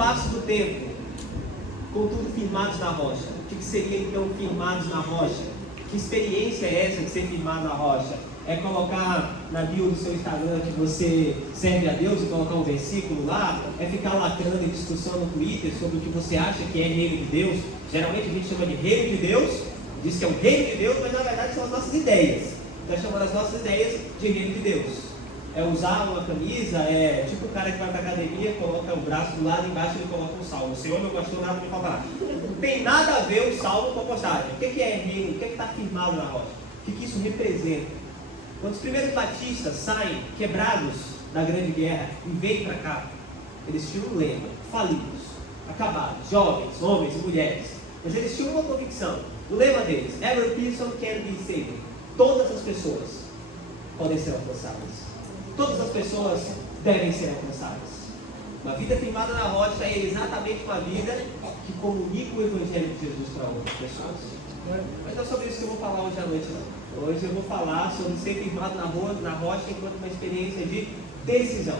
passo do tempo, contudo firmados na rocha. O que seria então firmados na rocha? Que experiência é essa de ser firmado na rocha? É colocar na bio do seu Instagram que você serve a Deus e colocar um versículo lá? É ficar lacrando em discussão no Twitter sobre o que você acha que é reino de Deus? Geralmente a gente chama de reino de Deus, diz que é o reino de Deus, mas na verdade são as nossas ideias. Está chamando as nossas ideias de reino de Deus. É usar uma camisa, é tipo o cara que vai para a academia, coloca o braço do lado e embaixo ele coloca um salmo. O Senhor, meu pastor, nada me faltará. Não tem nada a ver o salmo com a postagem. O que é reino? O que está firmado na rocha? O que isso representa? Quando os primeiros batistas saem quebrados da grande guerra e vêm para cá, eles tinham um lema: falidos, acabados, jovens, homens e mulheres. Mas eles tinham uma convicção. O lema deles: every person can be saved. Todas as pessoas podem ser alcançadas. Todas as pessoas devem ser alcançadas. Uma vida firmada na rocha é exatamente uma vida que comunica o Evangelho de Jesus para outras pessoas. Mas não é sobre isso que eu vou falar hoje à noite, não. Hoje eu vou falar sobre ser firmado na rocha enquanto uma experiência de decisão.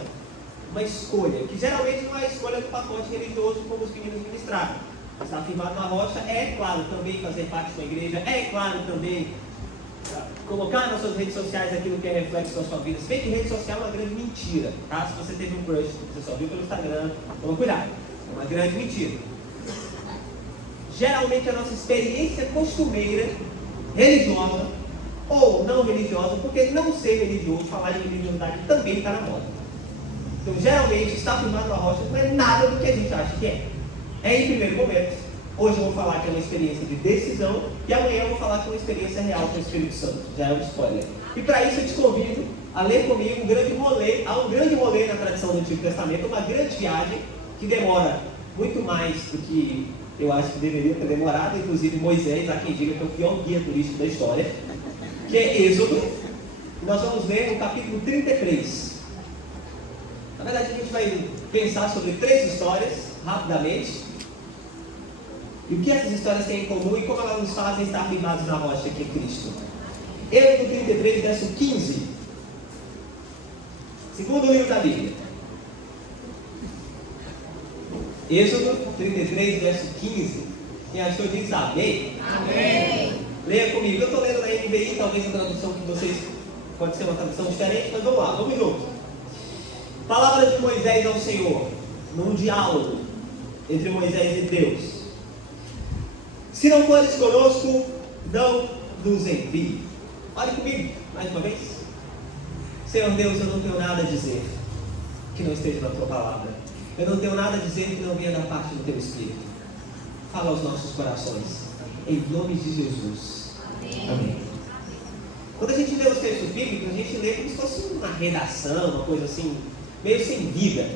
Uma escolha, que geralmente não é a escolha do pacote religioso como os meninos ministraram. Estar firmado na rocha é, claro, também fazer parte da igreja, é, claro, também colocar nas suas redes sociais aquilo que é reflexo da sua vida. Se bem que rede social é uma grande mentira, tá? Se você teve um crush, você só viu pelo Instagram, toma cuidado, é uma grande mentira. Geralmente a nossa experiência costumeira, religiosa ou não religiosa, porque não ser religioso, falar de religiosidade também está na moda. Então geralmente estar firmado na rocha não é nada do que a gente acha que é. É em primeiro momento. Hoje eu vou falar que é uma experiência de decisão e amanhã eu vou falar que é uma experiência real com o Espírito Santo. Já é um spoiler. E para isso eu te convido a ler comigo um grande rolê. Há um grande rolê na tradição do Antigo Testamento, uma grande viagem que demora muito mais do que eu acho que deveria ter demorado. Inclusive Moisés, há quem diga que é o pior guia turístico da história, que é Êxodo. E nós vamos ler o capítulo 33. Na verdade a gente vai pensar sobre 3 histórias, rapidamente. E o que essas histórias têm em comum e como elas nos fazem estar firmados na rocha que é Cristo. Êxodo 33, verso 15. Segundo livro da Bíblia. Êxodo 33, verso 15. Quem achou diz amém? Amém. Leia comigo. Eu estou lendo na NVI, talvez a tradução que vocês pode ser uma tradução diferente, mas vamos lá, vamos juntos. Palavra de Moisés ao Senhor, num diálogo entre Moisés e Deus. Se não fores conosco, não nos envie. Olhe comigo, mais uma vez. Senhor Deus, eu não tenho nada a dizer que não esteja na tua palavra. Eu não tenho nada a dizer que não venha da parte do teu Espírito. Fala aos nossos corações, em nome de Jesus. Amém. Quando a gente lê os textos bíblicos, a gente lê como se fosse uma redação, uma coisa assim, meio sem vida.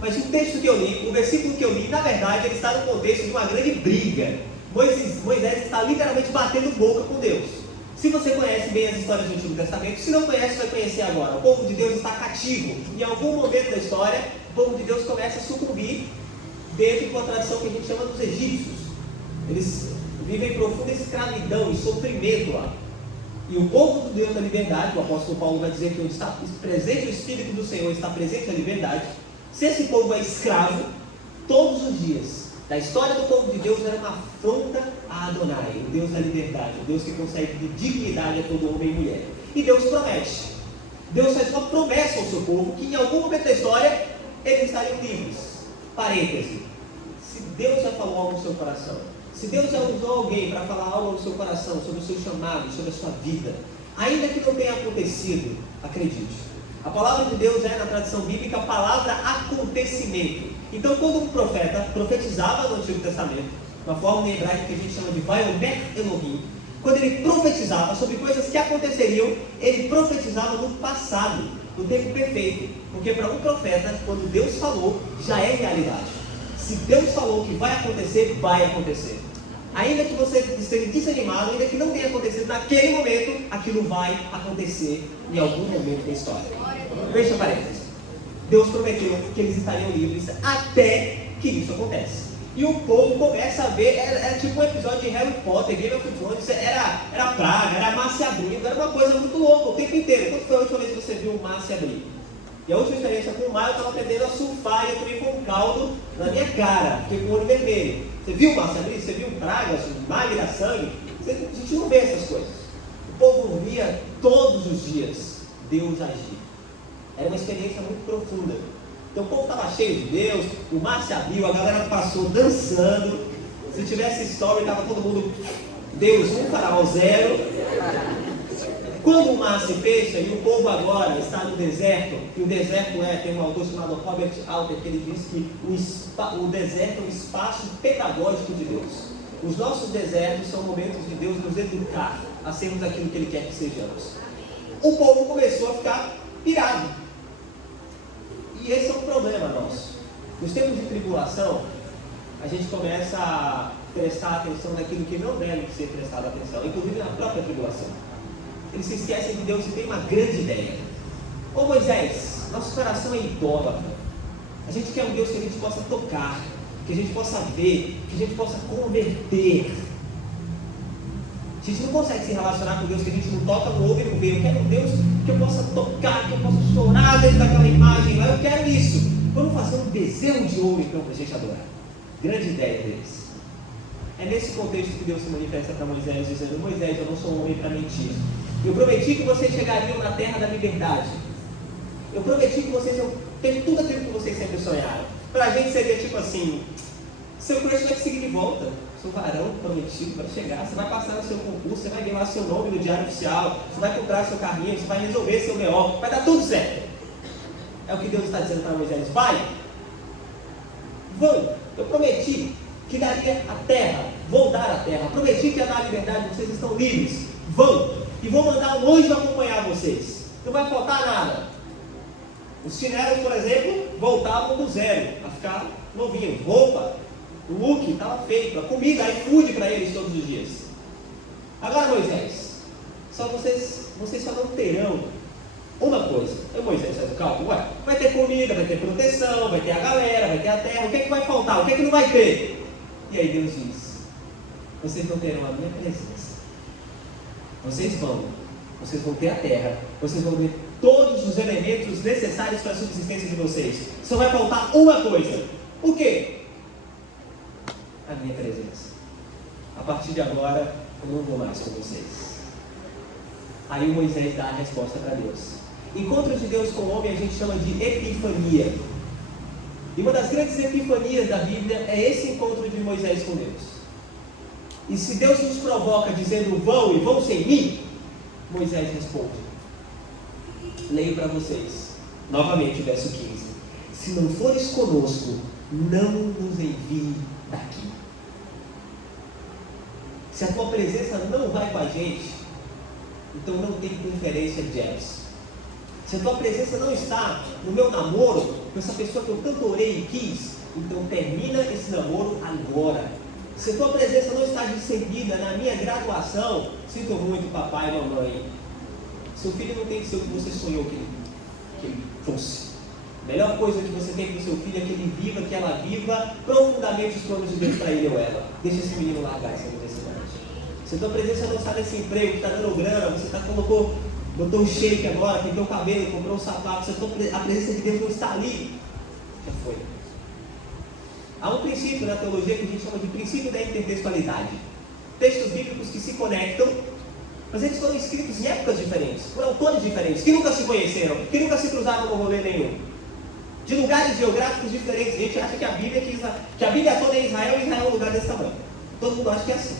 Mas o texto que eu li, o versículo que eu li, na verdade, ele está no contexto de uma grande briga. Moisés está literalmente batendo boca com Deus. Se você conhece bem as histórias do Antigo Testamento, se não conhece, vai conhecer agora. O povo de Deus está cativo. Em algum momento da história, o povo de Deus começa a sucumbir dentro de uma tradição que a gente chama dos egípcios. Eles vivem em profunda escravidão e sofrimento lá. E o povo de Deus da liberdade, o apóstolo Paulo vai dizer que onde está presente o Espírito do Senhor, está presente a liberdade. Se esse povo é escravo, todos os dias, da história do povo de Deus era uma afronta a Adonai, o Deus da liberdade, o Deus que concede dignidade a todo homem e mulher. E Deus promete. Deus faz uma promessa ao seu povo que em algum momento da história eles estariam livres. Parêntese. Se Deus já falou algo no seu coração, se Deus já usou alguém para falar algo no seu coração sobre o seu chamado, sobre a sua vida, ainda que não tenha acontecido, acredite. A palavra de Deus é, na tradição bíblica, a palavra acontecimento. Então, quando um profeta profetizava no Antigo Testamento, uma forma em hebraico que a gente chama de Vaiomer Elohim, quando ele profetizava sobre coisas que aconteceriam, ele profetizava no passado, no tempo perfeito. Porque para um profeta, quando Deus falou, já é realidade. Se Deus falou que vai acontecer, vai acontecer. Ainda que você esteja desanimado, ainda que não tenha acontecido naquele momento, aquilo vai acontecer em algum momento da história. Fecha parênteses. Deus prometeu que eles estariam livres até que isso acontece. E o povo começa a ver, era tipo um episódio de Harry Potter, Game of Thrones, era praga, era mar se abrindo, era uma coisa muito louca o tempo inteiro. Quando foi a última vez que você viu o mar se abrir? E a última experiência com o mar, eu estava aprendendo a surfar e eu tomei com um caldo na minha cara, fiquei com o olho vermelho. Você viu, Marcelo, isso? Você viu pragas, mar virar sangue? A gente não vê essas coisas. O povo via todos os dias Deus agir. Era uma experiência muito profunda. Então o povo estava cheio de Deus, o mar se abriu, a galera passou dançando. Se tivesse story, estava todo mundo, Deus 1, Faraó 0. Quando o mar se fecha e o povo agora está no deserto, e o deserto tem um autor chamado Robert Alter, que ele diz que o deserto é um espaço pedagógico de Deus. Os nossos desertos são momentos de Deus nos educar a sermos aquilo que Ele quer que sejamos. O povo começou a ficar pirado. E esse é um problema nosso. Nos tempos de tribulação, a gente começa a prestar atenção naquilo que não deve ser prestado atenção, inclusive na própria tribulação. Eles se esquecem de Deus e tem uma grande ideia. Ô Moisés, nosso coração é idólatra. A gente quer um Deus que a gente possa tocar, que a gente possa ver, que a gente possa converter. A gente não consegue se relacionar com Deus que a gente não toca, não ouve e não vê. Eu quero um Deus que eu possa tocar, que eu possa chorar dentro daquela imagem lá. Eu quero isso. Vamos fazer um bezerro de ouro então para a gente adorar. Grande ideia deles. É nesse contexto que Deus se manifesta para Moisés, dizendo: Moisés, eu não sou um homem para mentir. Eu prometi que vocês chegariam na terra da liberdade. Eu prometi que vocês iam ter tudo aquilo que vocês sempre sonharam. Para a gente seria tipo assim: seu crush vai te seguir de volta. Seu varão prometido vai chegar. Você vai passar no seu concurso, você vai ver lá seu nome no diário oficial. Você vai comprar seu carrinho, você vai resolver seu BO. Vai dar tudo certo. É o que Deus está dizendo para Moisés: vai, vão. Eu prometi que daria a terra. Vou dar a terra. Prometi que ia dar a liberdade. Vocês estão livres. Vão. E vou mandar um anjo acompanhar vocês. Não vai faltar nada. Os chinelos, por exemplo, voltavam do zero, a ficar novinhos. Roupa, o look estava feito, a comida, iFood para eles todos os dias. Agora, Moisés, vocês só não terão uma coisa. Moisés faz o cálculo. Vai ter comida, vai ter proteção, vai ter a galera, vai ter a terra. O que é que vai faltar? O que é que não vai ter? E aí Deus diz: vocês não terão a minha presença. Vocês vão ter a terra, vocês vão ter todos os elementos necessários para a subsistência de vocês. Só vai faltar uma coisa. O quê? A minha presença. A partir de agora, eu não vou mais com vocês. Aí o Moisés dá a resposta para Deus. Encontro de Deus com o homem a gente chama de epifania. E uma das grandes epifanias da Bíblia é esse encontro de Moisés com Deus. E se Deus nos provoca dizendo: vão e vão sem mim, Moisés responde. Leio para vocês novamente o verso 15: se não fores conosco, não nos envie daqui. Se a tua presença não vai com a gente, então não tem conferência de Jeffs. Se a tua presença não está no meu namoro com essa pessoa que eu tanto orei e quis, então termina esse namoro agora. Se a tua presença não está discernida na minha graduação, sinto muito, papai e mamãe. Seu filho não tem que ser o que você sonhou que ele fosse. A melhor coisa que você tem para o seu filho é que ele viva, que ela viva profundamente os planos de Deus para ele ou ela. Deixa esse menino largar essa universidade. Se a tua presença não está nesse emprego que está dando grana, você botou um shake agora, pintou o cabelo, comprou um sapato, se a presença de Deus não está ali, já foi. Há um princípio na teologia que a gente chama de princípio da intertextualidade. Textos bíblicos que se conectam, mas eles foram escritos em épocas diferentes, por autores diferentes, que nunca se conheceram, que nunca se cruzaram no rolê nenhum. De lugares geográficos diferentes. A gente acha que a Bíblia toda é Israel e Israel é um lugar desse tamanho. Todo mundo acha que é assim.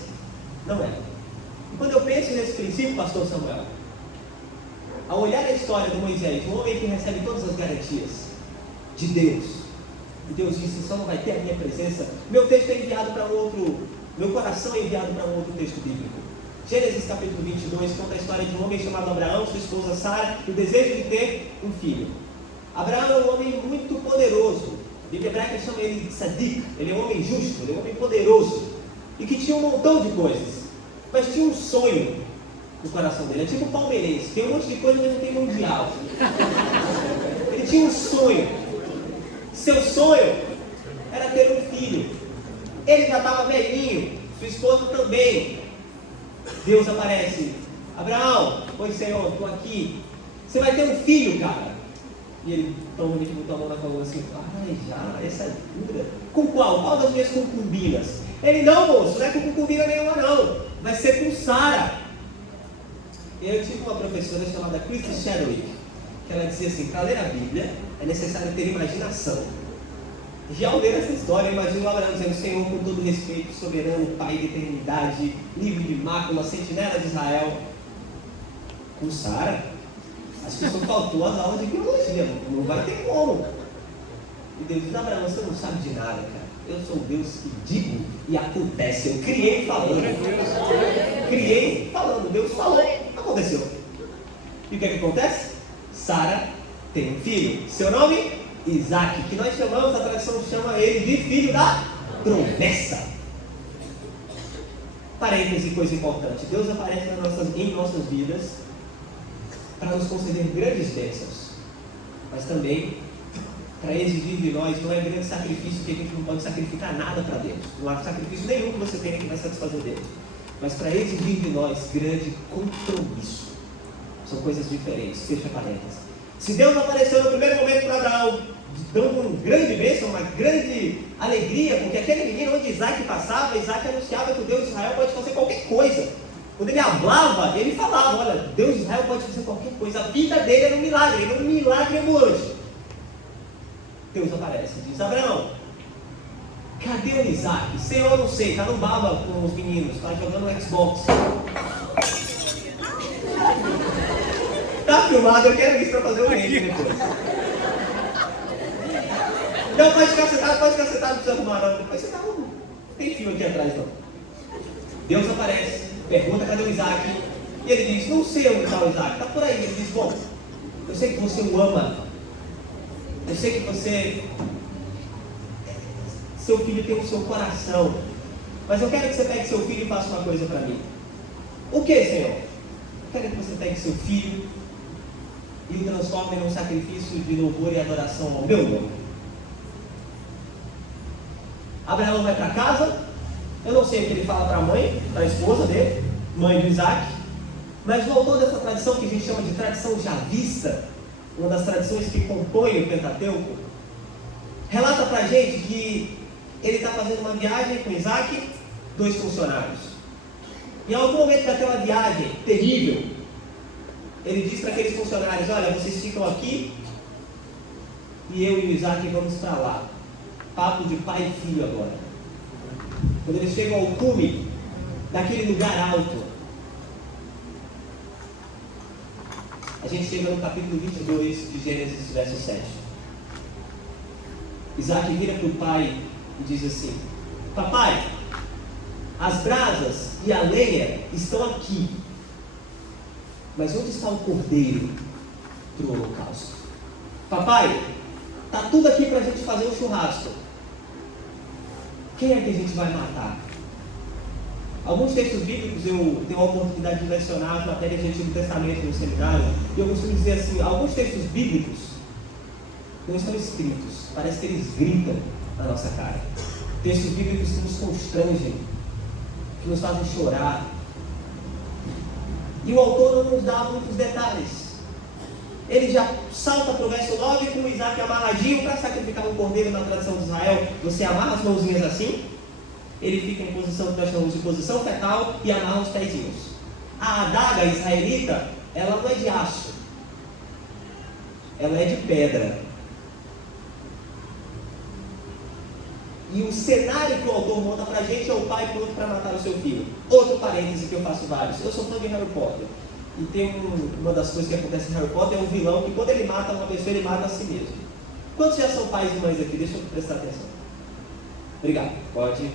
Não é. E quando eu penso nesse princípio, pastor Samuel, ao olhar a história de Moisés, um homem que recebe todas as garantias de Deus, e Deus disse: só não vai ter a minha presença. Meu texto é enviado para meu coração é enviado para um outro texto bíblico. Gênesis capítulo 22 conta a história de um homem chamado Abraão, sua esposa Sara, e o desejo de ter um filho. Abraão é um homem muito poderoso. A Bíblia hebraica chama ele de Sadik. Ele é um homem justo, ele é um homem poderoso, e que tinha um montão de coisas, mas tinha um sonho no coração dele. É tipo um palmeirense, tem um monte de coisa, mas não tem mundial. Ele tinha um sonho. Seu sonho era ter um filho. Ele já estava velhinho, sua esposa também. Deus aparece: Abraão, pois Senhor, estou aqui. Você vai ter um filho, cara. E ele toma botou a mão na coluna assim, ai já, essa é dura. Com qual? Qual das minhas concubinas? Ele, não moço, não é com concubina nenhuma não, vai ser com Sara. E eu tive uma professora chamada Christy Shadwick, que ela dizia assim, para ler a Bíblia é necessário ter imaginação. Já ao ler essa história, eu imagino Abraão dizendo, Senhor, com todo respeito, soberano, Pai de eternidade, livre de mácula, sentinela de Israel. Com Sara? Acho que só faltou as aulas de biologia, não vai ter como. E Deus diz, Abraão, você não sabe de nada, cara. Eu sou o Deus que digo e acontece. Eu criei falando. Criei falando. Deus falou. Aconteceu. E o que é que acontece? Sara tem um filho. Seu nome? Isaac. Que nós chamamos, a tradição chama ele de filho da promessa. Parêntese, coisa importante. Deus aparece em nossas vidas para nos conceder grandes bênçãos. Mas também para exigir de nós, não é grande sacrifício, que a gente não pode sacrificar nada para Deus. Não há sacrifício nenhum que você tenha que vai satisfazer Deus. Mas para exigir de nós grande compromisso. São coisas diferentes. Fecha parênteses. Se Deus apareceu no primeiro momento para Abraão, dando uma grande bênção, uma grande alegria, porque aquele menino onde Isaac passava, Isaac anunciava que o Deus de Israel pode fazer qualquer coisa. Quando ele hablava, ele falava, olha, Deus de Israel pode fazer qualquer coisa. A vida dele era um milagre, era um milagre ambulante. Deus aparece e diz, Abraão, cadê o Isaac? Senhor, eu não sei, está no baba com os meninos, está jogando Xbox. Está filmado, eu quero isso para fazer o meme depois. Não, pode ficar sentado, não precisa arrumar não. Depois você não tem fio aqui atrás não. Deus aparece, pergunta cadê o Isaac? E ele diz, não sei onde está o Isaac, está por aí. Ele diz, bom, eu sei que você o ama. Eu sei que seu filho tem o seu coração, mas eu quero que você pegue seu filho e faça uma coisa para mim. O que, Senhor? Eu quero que você pegue seu filho e o transforme em um sacrifício de louvor e adoração ao meu nome. Abraão vai para casa, eu não sei o que ele fala para a mãe, para a esposa dele, mãe do Isaac, mas o autor dessa tradição, que a gente chama de tradição javista, uma das tradições que compõem o Pentateuco, relata para a gente que ele está fazendo uma viagem com Isaac, 2 funcionários. Em algum momento daquela viagem terrível, ele diz para aqueles funcionários, olha, vocês ficam aqui e eu e o Isaac vamos para lá. Papo de pai e filho agora. Quando eles chegam ao cume daquele lugar alto, a gente chega no capítulo 22 de Gênesis, verso 7. Isaac vira para o pai e diz assim, papai, as brasas e a lenha estão aqui, mas onde está o cordeiro para o holocausto? Papai, está tudo aqui para a gente fazer um churrasco. Quem é que a gente vai matar? Alguns textos bíblicos eu tenho a oportunidade de lecionar as matérias do Antigo Testamento no seminário, e eu costumo dizer assim, alguns textos bíblicos não estão escritos, parece que eles gritam na nossa cara. Textos bíblicos que nos constrangem, que nos fazem chorar. E o autor não nos dá muitos detalhes. Ele já salta para o verso 9 com Isaac amarradinho para sacrificar um cordeiro na tradição de Israel. Você amarra as mãozinhas assim, ele fica em posição que nós chamamos de posição fetal e amarra os pezinhos. A adaga israelita, ela não é de aço, ela é de pedra. E o cenário que o autor monta pra gente é o pai pronto para matar o seu filho. Outro parêntese que eu faço vários, eu sou fã de Harry Potter. E tem uma das coisas que acontece em Harry Potter é um vilão que quando ele mata uma pessoa, ele mata a si mesmo. Quantos já são pais e mães aqui? Deixa eu prestar atenção. Obrigado. Pode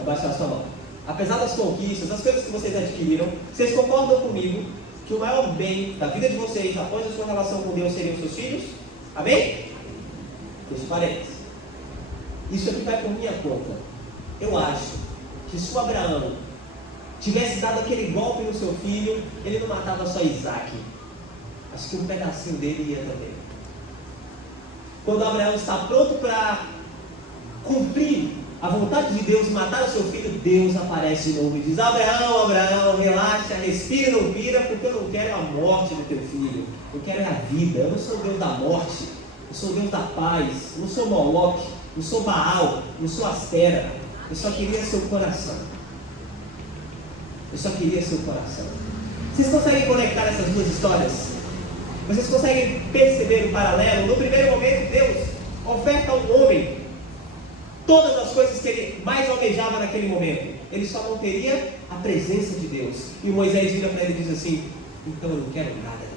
abaixar a sua mão. Apesar das conquistas, das coisas que vocês adquiriram, vocês concordam comigo que o maior bem da vida de vocês, após a sua relação com Deus, seriam os seus filhos? Amém? Feche parênteses. Isso aqui vai por minha conta. Eu acho que se o Abraão tivesse dado aquele golpe no seu filho, ele não matava só Isaac. Acho que um pedacinho dele ia também. Quando Abraão está pronto para cumprir a vontade de Deus e matar o seu filho, Deus aparece de novo e diz, Abraão, Abraão, relaxa, respira e não pira, porque eu não quero a morte do teu filho. Eu quero a vida. Eu não sou o Deus da morte. Eu sou o Deus da paz. Eu não sou Moloque, não sou Baal, não sou Astera. Eu só queria seu coração. Eu só queria seu coração. Vocês conseguem conectar essas duas histórias? Vocês conseguem perceber o paralelo? No primeiro momento, Deus oferta ao homem todas as coisas que ele mais almejava naquele momento. Ele só não teria a presença de Deus. E Moisés vira para ele e diz assim: então eu não quero nada.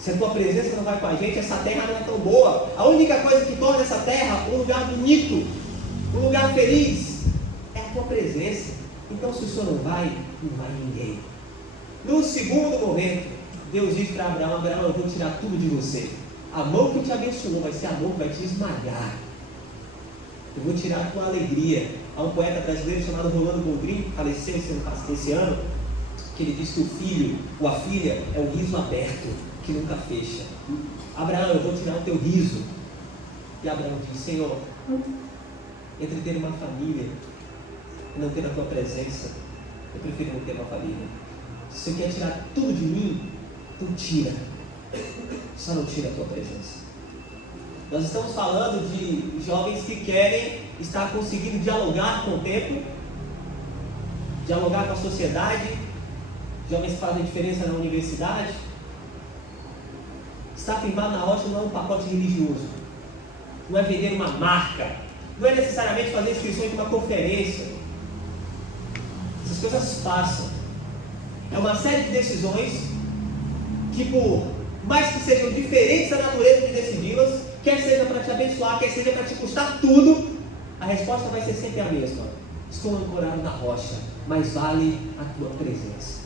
Se a tua presença não vai com a gente, essa terra não é tão boa. A única coisa que torna essa terra um lugar bonito, um lugar feliz, é a tua presença. Então se o Senhor não vai ninguém. No segundo momento, Deus diz para Abraão: Abraão, eu vou tirar tudo de você. A mão que te abençoou vai ser a mão que vai te esmagar. Eu vou tirar a tua alegria. Há um poeta brasileiro chamado Rolando Boldrin, que faleceu esse ano, que ele diz que o filho ou a filha é um riso aberto, que nunca fecha. Abraão, eu vou tirar o teu riso. E Abraão diz: Senhor, entre ter uma família e não ter a tua presença, eu prefiro não ter uma família. Se você quer tirar tudo de mim, então tira. Só não tira a tua presença. Nós estamos falando de jovens que querem estar conseguindo dialogar com o tempo, dialogar com a sociedade, jovens que fazem diferença na universidade. Estar firmado na rocha não é um pacote religioso, não é vender uma marca, não é necessariamente fazer inscrições de uma conferência. Essas coisas passam. É uma série de decisões que, por mais que sejam diferentes da natureza de decidi-las, quer seja para te abençoar, quer seja para te custar tudo, a resposta vai ser sempre a mesma: estou ancorado na rocha, mas vale a tua presença.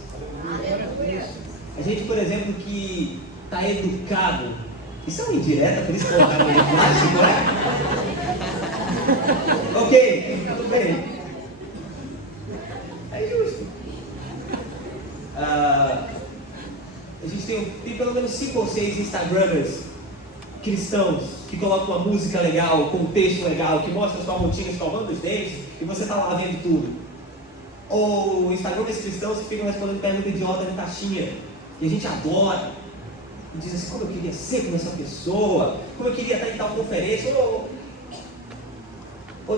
A gente, por exemplo, que está educado, isso é uma indireta, por isso que eu colocaram aí plástico, né? Ok, tudo bem. É justo. A gente tem pelo menos 5 ou 6 Instagramers cristãos que colocam uma música legal, com um texto legal, que mostra sua rotina escovando os dentes e você está lá vendo tudo. Ou Instagramers cristãos que ficam respondendo pergunta idiota de caixinha e a gente adora e diz assim: como eu queria ser como essa pessoa, como eu queria estar em tal conferência.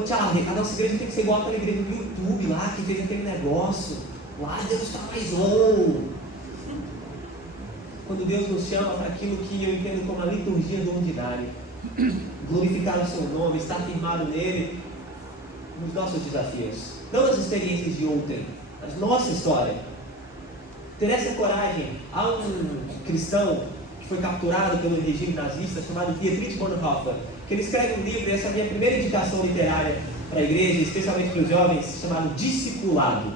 Charlie, a nossa igreja tem que ser igual aquela igreja do YouTube lá que fez aquele negócio. Lá Deus está mais on. Quando Deus nos chama para aquilo que eu entendo como a liturgia do ordinário, glorificar o seu nome, estar firmado nele, nos nossos desafios, não nas experiências de ontem, mas nossa história. Ter essa coragem. Há um cristão que foi capturado pelo regime nazista chamado Dietrich Bonhoeffer, que ele escreve um livro, e essa é a minha primeira indicação literária para a igreja, especialmente para os jovens, chamado Discipulado,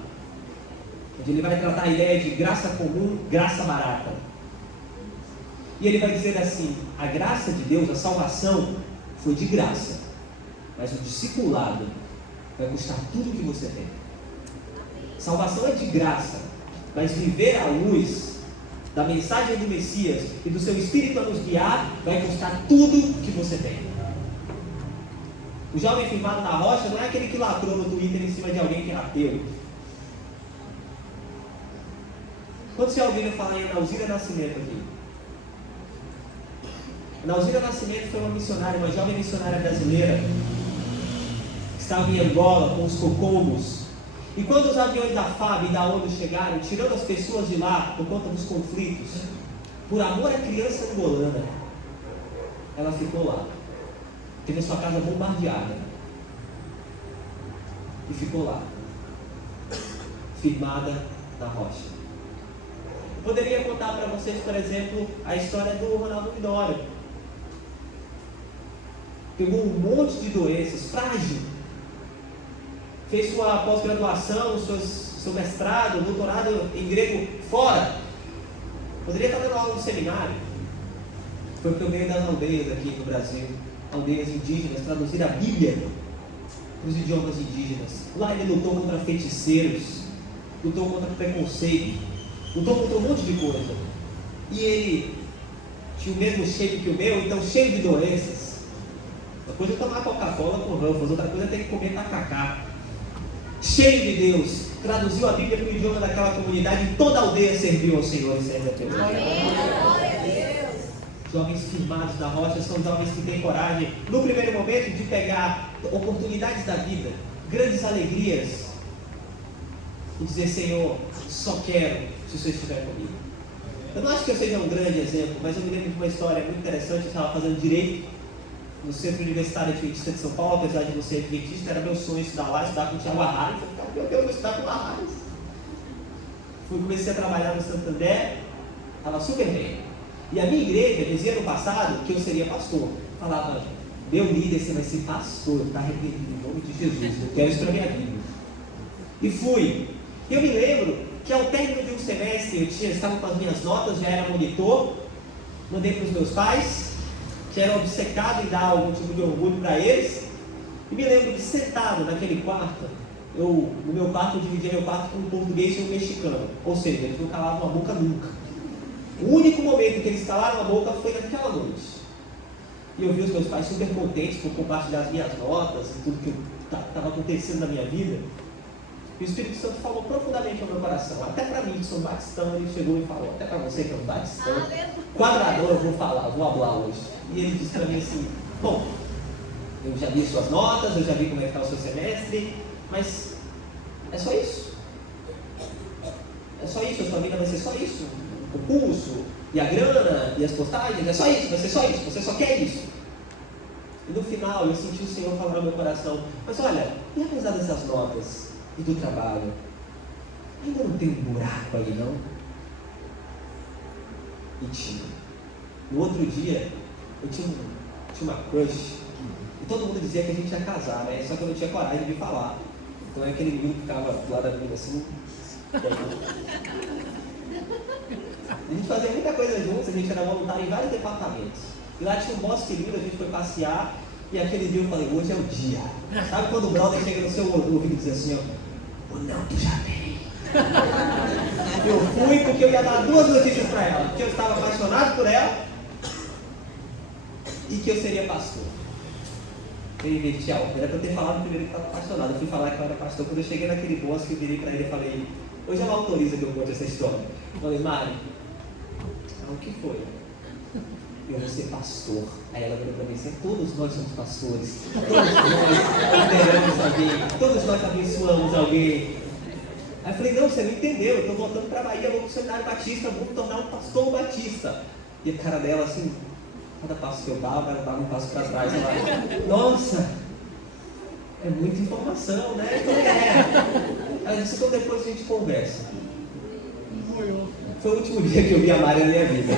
onde ele vai tratar a ideia de graça comum, graça barata. E ele vai dizer assim: a graça de Deus, a salvação, foi de graça, mas o discipulado vai custar tudo o que você tem. Salvação é de graça, mas viver à luz da mensagem do Messias e do seu Espírito a nos guiar vai custar tudo o que você tem. O jovem firmado na rocha não é aquele que lacrou no Twitter em cima de alguém que é ateu. Quando você ouviu falar em Nauzira Nascimento aqui? Nauzira Nascimento foi uma missionária, uma jovem missionária brasileira que estava em Angola com os cocombos. E quando os aviões da FAB e da ONU chegaram, tirando as pessoas de lá por conta dos conflitos, por amor à criança angolana, ela ficou lá. Teve a sua casa bombardeada. E ficou lá, firmada na rocha. Eu poderia contar para vocês, por exemplo, a história do Ronaldo Midori. Pegou um monte de doenças, frágil. Fez sua pós-graduação, seu mestrado, doutorado em grego fora. Poderia estar dando aula no seminário. Foi por meio das aldeias aqui no Brasil, aldeias indígenas, traduzir a Bíblia para os idiomas indígenas. Lá ele lutou contra feiticeiros, lutou contra preconceito, lutou contra um monte de coisa. E ele tinha o mesmo shape que o meu, então cheio de doenças. Uma coisa é tomar Coca-Cola com Ruffles, outra coisa é ter que comer tacacá. Cheio de Deus, traduziu a Bíblia para o idioma daquela comunidade e toda a aldeia serviu ao Senhor e serve a Deus. Jovens firmados na rocha são jovens que têm coragem, no primeiro momento, de pegar oportunidades da vida, grandes alegrias, e dizer: Senhor, só quero se o Senhor estiver comigo. Eu não acho que eu seja um grande exemplo, mas eu me lembro de uma história muito interessante. Eu estava fazendo direito no Centro Universitário Adventista de São Paulo. Apesar de não ser adventista, era meu sonho estudar lá, estudar com o Tiago Arraes. Eu falei: meu Deus, eu vou estudar com o Arraes. Comecei a trabalhar no Santander, estava super bem. E a minha igreja dizia no passado que eu seria pastor. Falava: meu líder, você vai ser pastor. Está arrependido em nome de Jesus, eu quero isso para a minha vida. E fui. E eu me lembro que ao término de um semestre, eu estava com as minhas notas, já era monitor, mandei para os meus pais, que eram obcecados em dar algum tipo de orgulho para eles. E me lembro de sentado naquele quarto, no meu quarto eu dividia meu quarto com um português e um mexicano. Ou seja, eles não calavam a boca nunca. O único momento que eles calaram a boca foi naquela noite. E eu vi os meus pais super contentes por compartilhar as minhas notas e tudo que estava acontecendo na minha vida. E o Espírito Santo falou profundamente ao meu coração. Até para mim, que sou batistão, ele chegou e falou: até para você que é um batistão, quadrador, eu vou falar hoje. E ele disse para mim assim: bom, eu já vi suas notas, eu já vi como é que está o seu semestre, mas é só isso. É só isso, a sua vida vai ser só isso. O curso, e a grana, e as postagens, é só isso, vai ser só isso, você só quer isso. E no final eu senti o Senhor falar no meu coração: mas olha, e apesar dessas notas e do trabalho, ainda não tem um buraco aí não? E tinha. No outro dia, eu tinha uma crush, e todo mundo dizia que a gente ia casar, né? Só que eu não tinha coragem de falar. Então é aquele menino que ficava do lado da menina assim. A gente fazia muita coisa juntos, a gente era voluntário em vários departamentos. E lá tinha um bosque lindo, a gente foi passear, e aquele dia eu falei: hoje é o dia. Sabe quando o brother chega no seu ouvido e diz assim: ó, o não, tu já tem. Eu fui porque eu ia dar 2 notícias para ela: que eu estava apaixonado por ela e que eu seria pastor. Eu inverti a ordem. Era para eu ter falado primeiro que estava apaixonado. Eu fui falar que eu era pastor. Quando eu cheguei naquele bosque, eu virei para ele e falei: hoje ela autoriza que eu conte essa história. Eu falei: Mari, o que foi? Eu vou ser pastor. Aí ela virou para mim assim: todos nós somos pastores, todos nós lideramos alguém, todos nós abençoamos alguém. Aí eu falei: não, você não entendeu, eu estou voltando para a Bahia, vou para o seminário batista, vou me tornar um pastor batista. E a cara dela assim, cada passo que eu dava, ela dava um passo para trás. Ela: nossa, é muita informação, né? Então ela disse: então depois a gente conversa. Foi o último dia que eu vi a Mari na minha vida.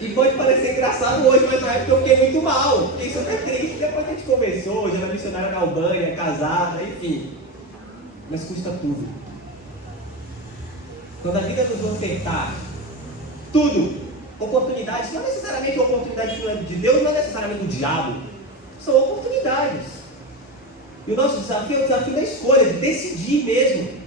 E pode parecer engraçado hoje, mas na época eu fiquei muito mal. Fiquei super triste. Depois a gente conversou, já era missionária na Albânia, casada, enfim. Mas custa tudo. Quando a vida nos ofertar tudo, oportunidades, não necessariamente uma oportunidade de Deus, não necessariamente do diabo, são oportunidades. E o nosso desafio é o desafio da escolha, de decidir mesmo.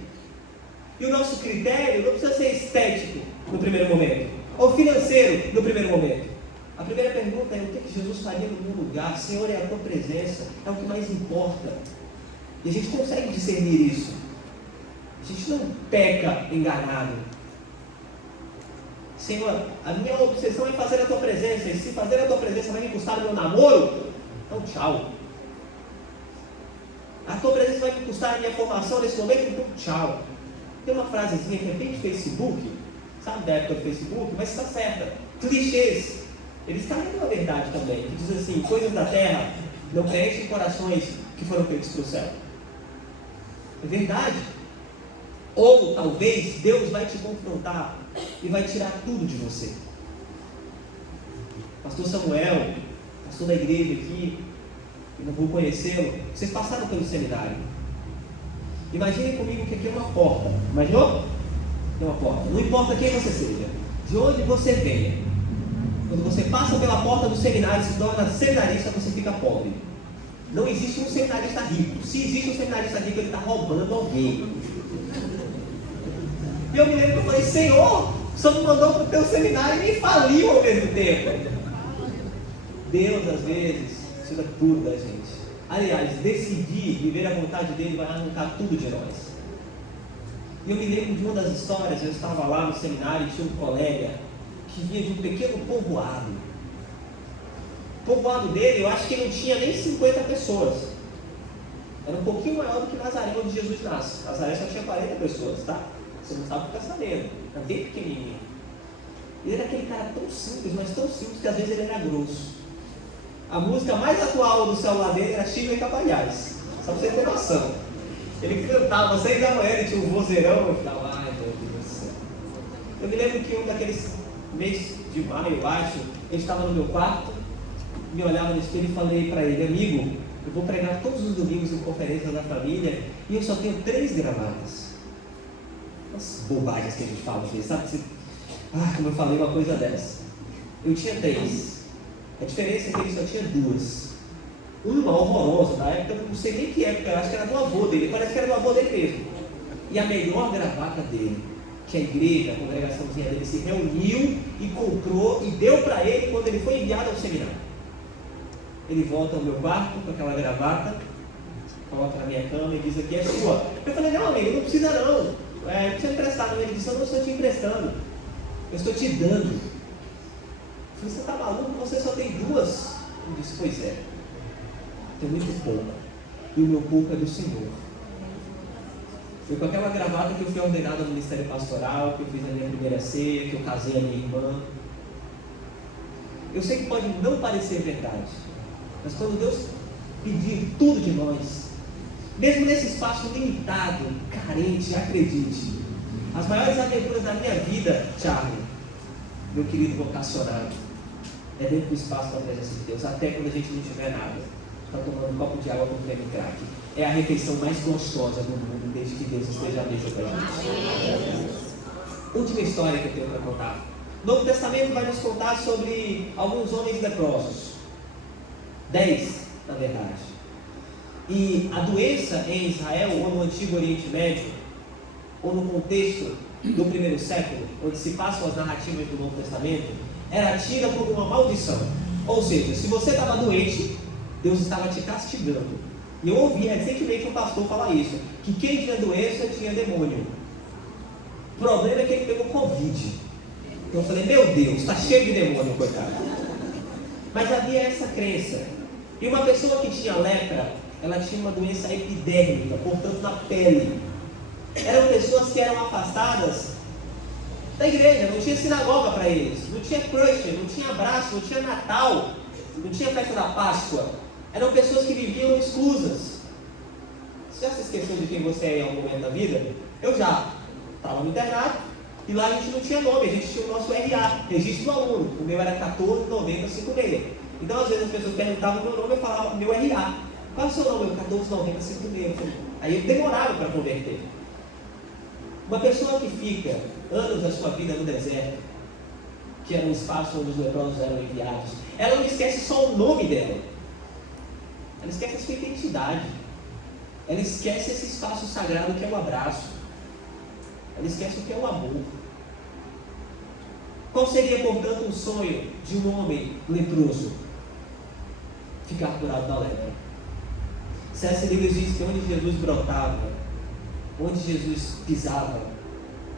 E o nosso critério não precisa ser estético no primeiro momento, ou financeiro no primeiro momento. A primeira pergunta é: o que Jesus faria no meu lugar? Senhor, é a tua presença, é o que mais importa. E a gente consegue discernir isso. A gente não peca enganado. Senhor, a minha obsessão é fazer a tua presença, e se fazer a tua presença vai me custar o meu namoro, então tchau. A tua presença vai me custar a minha formação nesse momento, então tchau. Tem uma frasezinha que é bem de Facebook, sabe, da época do Facebook, mas está certa. Clichês, eles carregam a verdade também, que diz assim: coisas da terra não preenchem corações que foram feitos para o céu. É verdade. Ou talvez Deus vai te confrontar e vai tirar tudo de você. Pastor Samuel, pastor da igreja aqui, eu não vou conhecê-lo, vocês passaram pelo seminário. Imagine comigo que aqui é uma porta. Imaginou? É uma porta. Não importa quem você seja, de onde você venha. Quando você passa pela porta do seminário, se torna seminarista, você fica pobre. Não existe um seminarista rico. Se existe um seminarista rico, ele está roubando alguém. E eu me lembro que eu falei: Senhor, só me mandou para o teu seminário e me faliu ao mesmo tempo. Deus, às vezes, tira tudo da gente. Aliás, decidir viver a vontade dele vai arrancar tudo de nós. E eu me lembro de uma das histórias. Eu estava lá no seminário e tinha um colega que vinha de um pequeno povoado. O povoado dele, eu acho que não tinha nem 50 pessoas. Era um pouquinho maior do que Nazaré, onde Jesus nasce. Nazaré só tinha 40 pessoas, tá? Você não sabe ficar sabendo. Era bem pequenininho. Ele era aquele cara tão simples, mas tão simples que às vezes ele era grosso. A música mais atual do celular dele era Chico e Capalhais. Só pra você ter noção. Ele cantava às 6 da manhã, ele tinha um vozeirão, eu ficava, ai meu Deus do céu. Eu me lembro que um daqueles meses de maio, eu acho, ele estava no meu quarto, me olhava no espelho e falei para ele, amigo, eu vou pregar todos os domingos em conferências da família e eu só tenho 3 gravatas. As bobagens que a gente fala às vezes, sabe? Como eu falei uma coisa dessa. Eu tinha 3. A diferença é que ele só tinha 2. Uma horrorosa, da época, eu não sei nem que época, eu acho que era do avô dele, parece que era do avô dele mesmo. E a melhor gravata dele, que a igreja, a congregaçãozinha dele se reuniu e comprou e deu para ele quando ele foi enviado ao seminário. Ele volta ao meu quarto com aquela gravata, coloca na minha cama e diz aqui, é sua. Eu falei, não amigo, não precisa não, não precisa emprestar não. Ele disse, eu não estou te emprestando, eu estou te dando. Eu falei, você está maluco? Você só tem 2. Ele disse, pois é, tem muito pouco, e o meu pouco é do Senhor. Foi com aquela gravata que eu fui ordenado no ministério pastoral, que eu fiz a minha primeira ceia, que eu casei a minha irmã. Eu sei que pode não parecer verdade, mas quando Deus pedir tudo de nós, mesmo nesse espaço limitado, carente, acredite, as maiores aventuras da minha vida, Charlie, meu querido vocacionado, é dentro do espaço da presença de Deus, até quando a gente não tiver nada, está tomando um copo de água com creme crack. É a refeição mais gostosa do mundo, desde que Deus esteja à mesa com a gente. Última história que eu tenho para contar. O Novo Testamento vai nos contar sobre alguns homens leprosos. 10, na verdade. E a doença em Israel, ou no Antigo Oriente Médio, ou no contexto do primeiro século, onde se passam as narrativas do Novo Testamento, era tida como uma maldição. Ou seja, se você estava doente, Deus estava te castigando. E eu ouvi recentemente um pastor falar isso, que quem tinha doença tinha demônio. O problema é que ele pegou Covid. Então eu falei, meu Deus, está cheio de demônio, coitado. Mas havia essa crença. E uma pessoa que tinha lepra, ela tinha uma doença epidérmica, portanto na pele. Eram pessoas que eram afastadas da igreja, não tinha sinagoga para eles, não tinha crush, não tinha abraço, não tinha Natal, não tinha festa da Páscoa. Eram pessoas que viviam exclusas. Você já se esqueceu de quem você é em algum momento da vida? Eu já. Estava no internato e lá a gente não tinha nome, a gente tinha o nosso RA, registro do aluno. O meu era 149056. Então às vezes as pessoas perguntavam o meu nome e eu falava meu RA. Qual é o seu nome? 149056. Aí eu demorava para converter. Uma pessoa que fica anos da sua vida no deserto, que era um espaço onde os leprosos eram enviados, ela não esquece só o nome dela. Ela esquece a sua identidade. Ela esquece esse espaço sagrado que é o abraço. Ela esquece o que é o amor. Qual seria, portanto, o sonho de um homem leproso? Ficar curado da lepra. C.S. Lewis diz que onde Jesus brotava, onde Jesus pisava,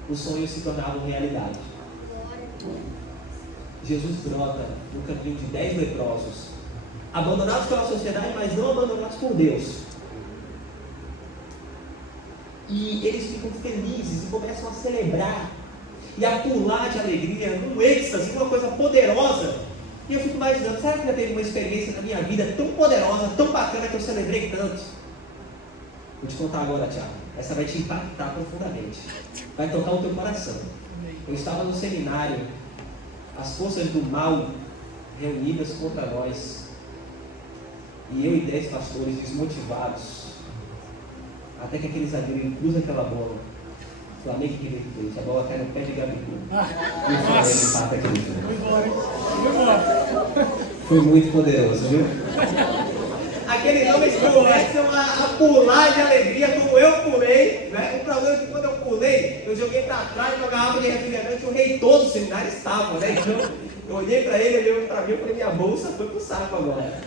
os sonhos se tornavam realidade. Jesus brota no caminho de 10 leprosos, abandonados pela sociedade, mas não abandonados por Deus. E eles ficam felizes e começam a celebrar e a pular de alegria, num êxtase, uma coisa poderosa. E eu fico imaginando, será que já teve uma experiência na minha vida tão poderosa, tão bacana, que eu celebrei tanto? Vou te contar agora, Thiago. Essa vai te impactar profundamente. Vai tocar o teu coração. Eu estava no seminário, as forças do mal reunidas contra nós. E eu e 10 pastores desmotivados. Até que aquele zagueiro cruza aquela bola. Flamengo que fez. A bola cai no pé de Gabigol. E o Flamengo empata aquele. Foi muito poderoso, viu? Aqueles homens começam a pular de alegria como eu pulei, né? O problema é que quando eu pulei, eu joguei para trás uma garrafa de refrigerante, o reitor do seminário estava, né? Então eu olhei para ele, ele olhou para mim, eu falei, minha bolsa foi pro saco agora.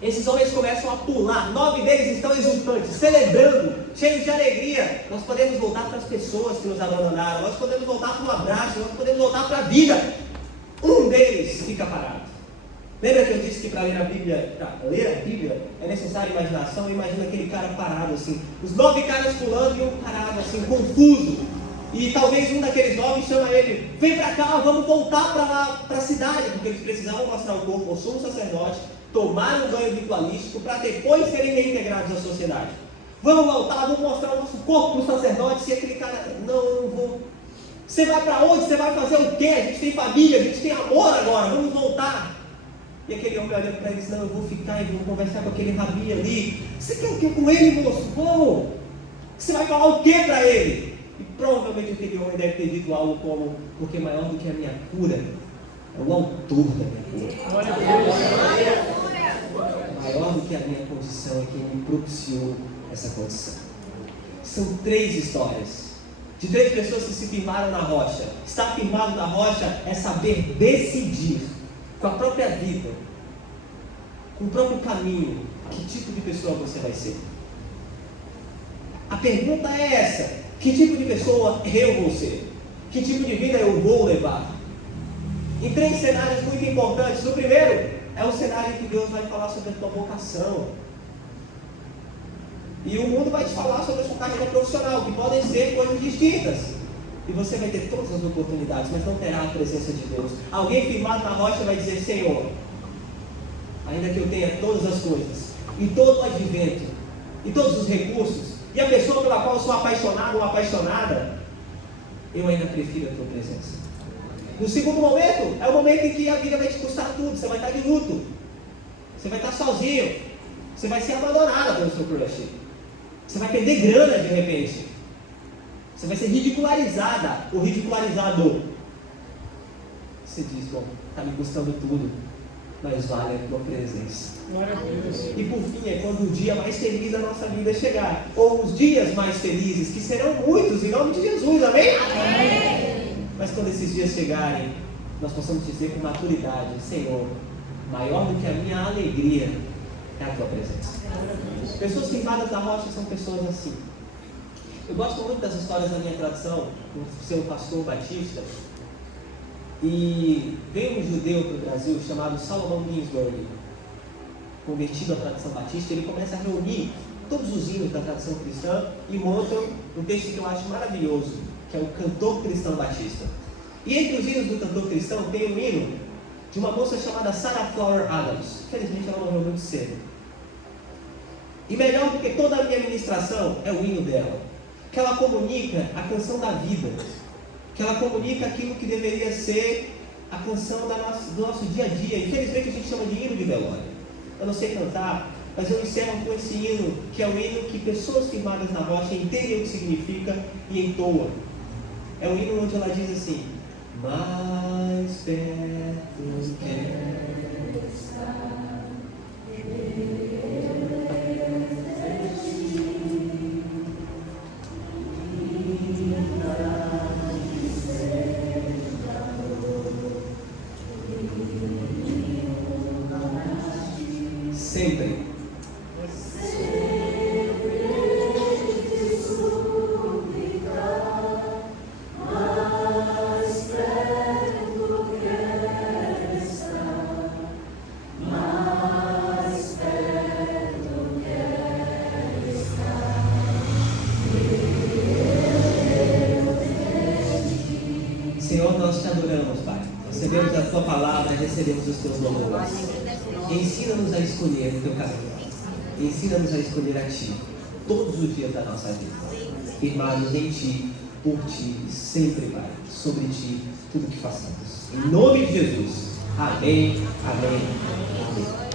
Esses homens começam a pular, 9 deles estão exultantes, celebrando, cheios de alegria. Nós podemos voltar para as pessoas que nos abandonaram, nós podemos voltar para um abraço, nós podemos voltar para a vida. Um deles fica parado. Lembra que eu disse que para ler a Bíblia é necessária imaginação? Imagina aquele cara parado assim, os 9 caras pulando e um parado assim, confuso. E talvez um daqueles 9 chama ele, vem para cá, vamos voltar para lá, para a cidade, porque eles precisavam mostrar o corpo ao sumo sacerdote, tomar um banho ritualístico para depois serem reintegrados à sociedade. Vamos voltar, vamos mostrar o nosso corpo para os sacerdotes. E aquele cara, não vou. Você vai para onde? Você vai fazer o quê? A gente tem família, a gente tem amor agora, vamos voltar. E aquele homem olhando para ele disse, não, eu vou ficar e vou conversar com aquele rabi ali. Você quer o que com ele, moço? Vamos! Você vai falar o que para ele? E provavelmente aquele homem deve ter dito algo como, porque maior do que a minha cura é o autor da minha cura. Maior do que a minha condição é quem me propiciou essa condição. São 3 histórias de 3 pessoas que se firmaram na rocha. Estar firmado na rocha é saber decidir com a própria vida, com o próprio caminho, que tipo de pessoa você vai ser. A pergunta é essa: que tipo de pessoa eu vou ser? Que tipo de vida eu vou levar? Em 3 cenários muito importantes. No primeiro, é o cenário em que Deus vai falar sobre a tua vocação. E o mundo vai te falar sobre a sua carreira profissional, que podem ser coisas distintas. E você vai ter todas as oportunidades, mas não terá a presença de Deus. Alguém firmado na rocha vai dizer, Senhor, ainda que eu tenha todas as coisas, e todo o advento, e todos os recursos, e a pessoa pela qual eu sou apaixonado ou apaixonada, eu ainda prefiro a tua presença. No segundo momento, é o momento em que a vida vai te custar tudo. Você vai estar de luto, você vai estar sozinho, você vai ser abandonada pelo seu crush, você vai perder grana de repente, você vai ser ridicularizada ou ridicularizado. Você diz, bom, está me custando tudo, mas vale a tua presença. E por fim, é quando o dia mais feliz da nossa vida chegar, ou os dias mais felizes, que serão muitos, em nome de Jesus, amém? Amém. Mas quando esses dias chegarem, nós possamos dizer com maturidade, Senhor, maior do que a minha alegria é a tua presença. Pessoas firmadas na rocha são pessoas assim. Eu gosto muito das histórias da minha tradição, por ser um pastor batista. E veio um judeu para o Brasil chamado Salomão Ginsburg, convertido à tradição batista. Ele começa a reunir todos os hinos da tradição cristã e monta um texto que eu acho maravilhoso, que é o Cantor Cristão Batista. E entre os hinos do cantor cristão tem um hino de uma moça chamada Sarah Flower Adams. Infelizmente ela morreu muito cedo. E melhor do que toda a minha ministração é o hino dela, que ela comunica a canção da vida, que ela comunica aquilo que deveria ser a canção do nosso dia a dia. Infelizmente a gente chama de hino de velório. Eu não sei cantar, mas eu encerro com esse hino, que é o hino que pessoas firmadas na rocha entendem o que significa e entoam. É um hino onde ela diz assim, mais perto quero estar sempre. Senhor, nós te adoramos, Pai. Recebemos a tua palavra, recebemos os teus louvores. Ensina-nos a escolher o teu caminho. Ensina-nos a escolher a ti, todos os dias da nossa vida. Firmados em ti, por ti, sempre, Pai. Sobre ti, tudo o que façamos. Em nome de Jesus. Amém, amém, amém.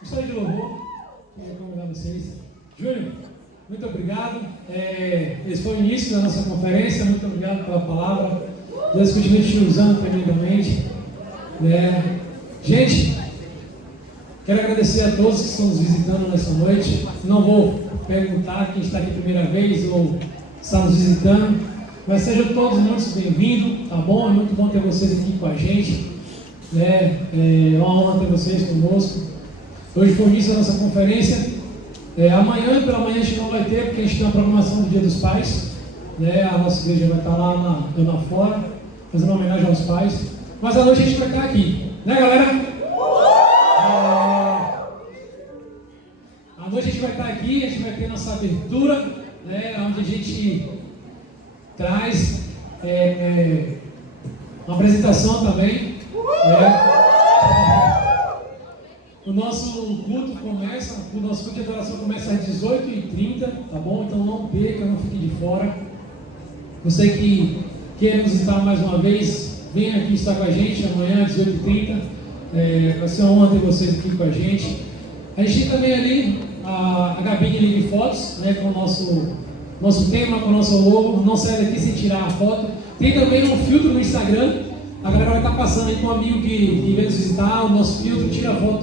Gostaria de louvor, queria convidar vocês. Júnior, muito obrigado. Esse foi o início da nossa conferência. Muito obrigado pela palavra. Deus continue te usando tremendamente. Gente, Quero agradecer a todos que estão nos visitando nessa noite. Não vou perguntar quem está aqui a primeira vez ou está nos visitando, mas sejam todos muito bem-vindos, tá bom? É muito bom ter vocês aqui com a gente, né? É uma honra ter vocês conosco. Hoje foi o início da nossa conferência. Amanhã e pela manhã a gente não vai ter, porque a gente tem uma programação do Dia dos Pais, né? A nossa igreja vai estar lá na Dona Fora, fazendo uma homenagem aos pais. Mas à noite a gente vai estar aqui, né, galera? À noite a gente vai estar aqui, a gente vai ter nossa abertura, né, onde a gente traz uma apresentação também. O nosso culto começa, o nosso culto de adoração começa às 18h30, tá bom? Então não perca, não fique de fora. Você que quer nos visitar mais uma vez, venha aqui estar com a gente amanhã às 18h30. Vai ser uma honra ter vocês aqui com a gente. A gente tem também ali a cabine ali de fotos, né, com o nosso tema, com o nosso logo. Não sai daqui sem tirar a foto. Tem também um filtro no Instagram. A galera vai estar passando aí com um amigo que vem nos visitar. O nosso filtro tira a foto